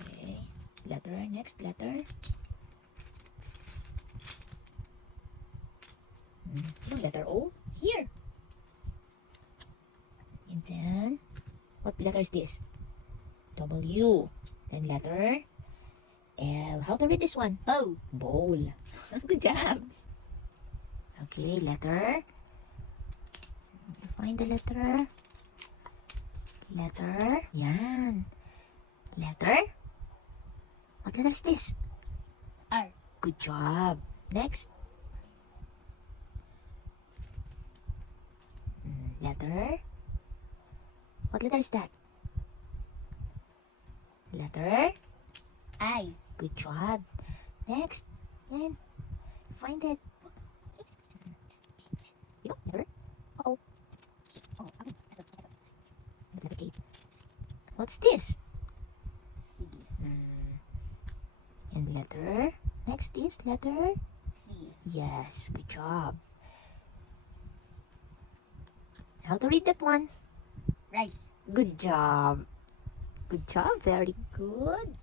Okay. Letter. Next letter. No letter O. Here. And then, what letter is this? W. Then letter L. How to read this one? Bow. Bowl. Good job. Okay, letter. Find the letter. Letter. Yan. Letter. What letter is this? R. Good job. Next. Letter. What letter is that? Letter. I. Good job. Next. Yan. Find it. You know, letter. Uh-oh. Oh, okay. What's letter K? What's this? C. And letter. Next is letter. C. Yes. Good job. How to read that one? Rice. Good job. Good job. Very good.